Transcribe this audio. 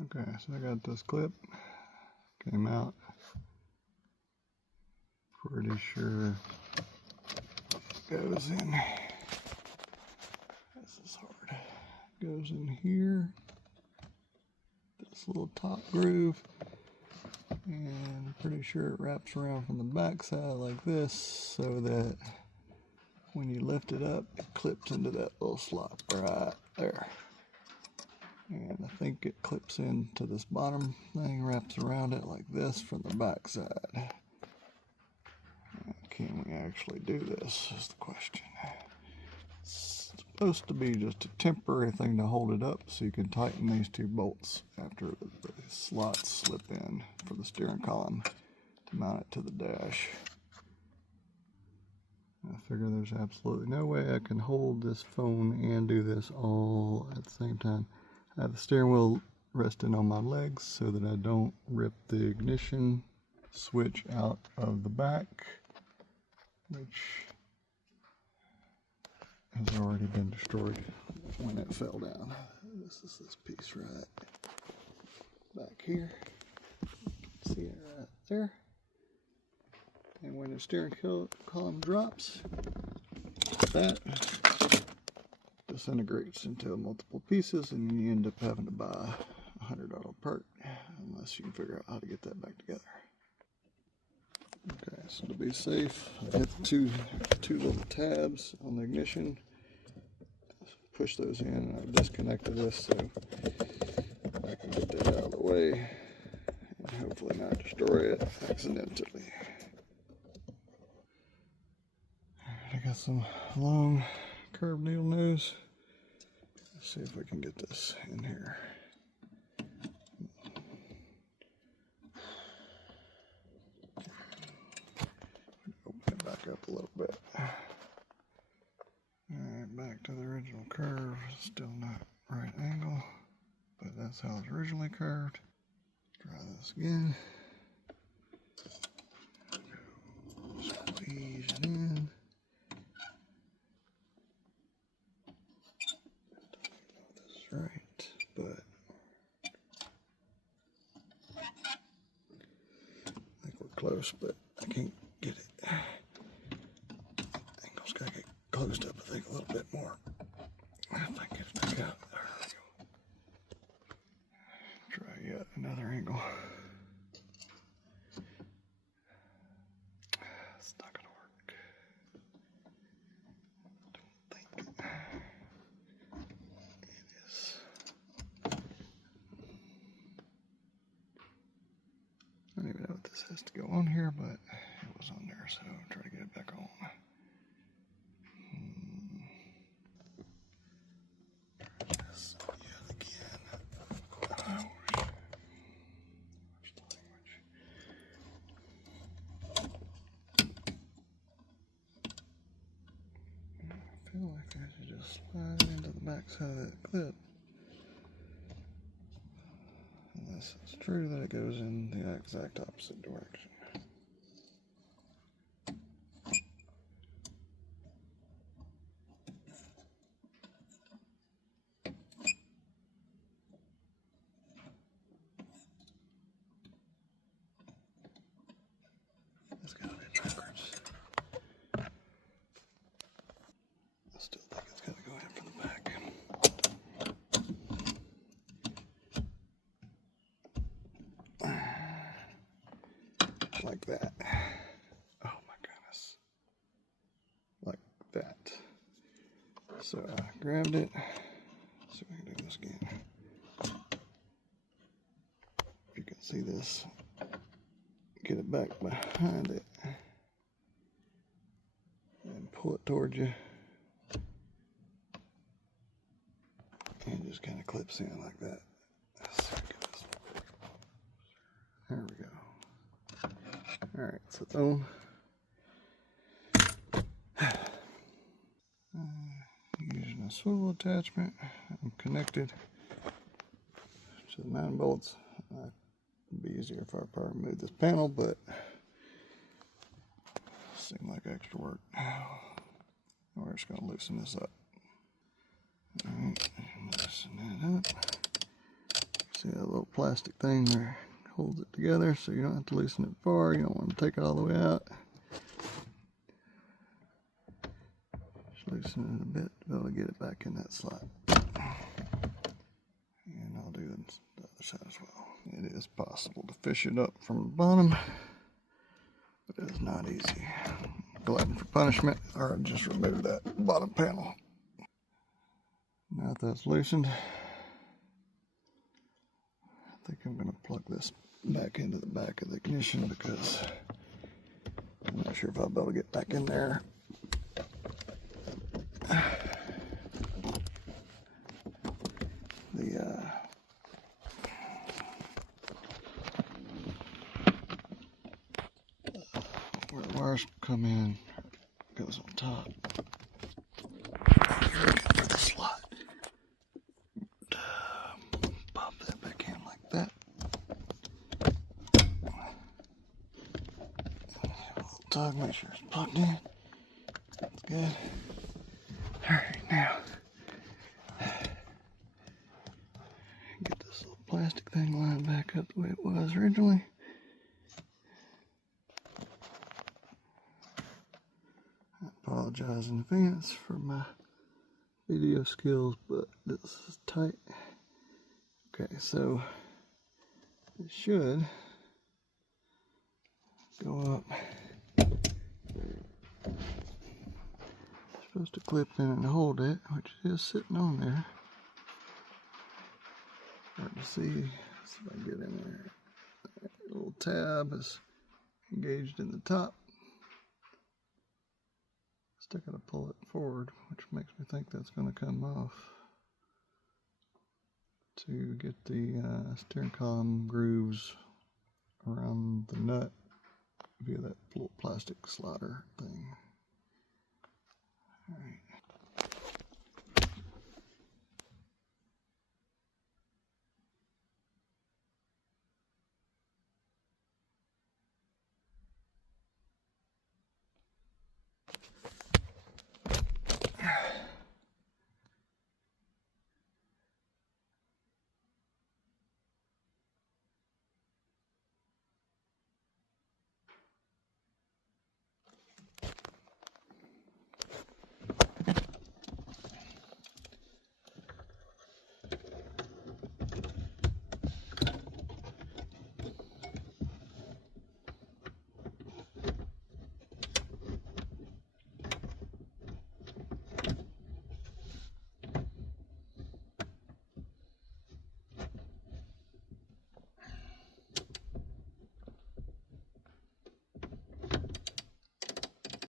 Okay, so I got this clip, came out, pretty sure it goes in, this is hard, goes in here, this little top groove, and pretty sure it wraps around from the back side like this, so that when you lift it up, it clips into that little slot right there. And I think it clips into this bottom thing, wraps around it like this from the back side. Can we actually do this is the question. It's supposed to be just a temporary thing to hold it up so you can tighten these two bolts after the slots slip in for the steering column to mount it to the dash. I figure there's absolutely no way I can hold this phone and do this all at the same time. I have the steering wheel resting on my legs so that I don't rip the ignition switch out of the back, which has already been destroyed when it fell down. This is this piece right back here. You can see it right there. And when the steering column drops, that disintegrates into multiple pieces, and you end up having to buy a $100 part unless you can figure out how to get that back together. Okay, so to be safe, I hit the two little tabs on the ignition, push those in, and I disconnected this so I can get that out of the way and hopefully not destroy it accidentally. I got some long curved needle nose. Let's see if we can get this in here. Open it back up a little bit. Alright, back to the original curve. Still not right angle, but that's how it's originally curved. Try this again. Squeeze it in. Right, but I think we're close, but I can't get it. Angle's gotta get closed up, I think, a little bit more. If I can get it back out. There we go. Try yet another angle. It's not gonna work. Don't think. I don't even know what this has to go on here, but it was on there, so I'll try to get it back on. Try this yet again. Oh, watch the language. I feel like I should just slide it into the back side of that clip. Unless it's true that it goes in the exact opposite direction. It's gotta be backwards. I still think it's gotta go in from the back. Like that. Oh my goodness. Like that. So I grabbed it. Let's see if we can do this again. If you can see this, get it back behind it and pull it towards you. And just kind of clips in like that. Let's see if we can get this a little bit. There we go. Alright, so it's on. Using a swivel attachment, I'm connected to the mounting bolts. It'd be easier if I probably remove this panel, but it seemed like extra work. We're just going to loosen this up. Alright, loosen that up. See that little plastic thing there holds it together, so you don't have to loosen it far. You don't want to take it all the way out. Just loosen it a bit to be able to get it back in that slot. And I'll do the other side as well. It is possible to fish it up from the bottom, but it is not easy. Glutton for punishment, or just remove that bottom panel. Now that that's loosened, I think I'm going to plug this back into the back of the ignition because I'm not sure if I'll be able to get back in there. Where the wires come in goes on top. You're looking for the slot. Pop that back in like that. Little tug, make sure it's plugged in. That's good. Alright, now get this little plastic thing lined back up the way it was originally. I apologize in advance for my video skills, but this is tight. Okay, so it should go up. It's supposed to clip in and hold it, which is sitting on there. Hard to see. Let's see if I can get in there. The little tab is engaged in the top. Still got to pull it forward, which makes me think that's going to come off to get the steering column grooves around the nut via that little plastic slaughter thing. All right.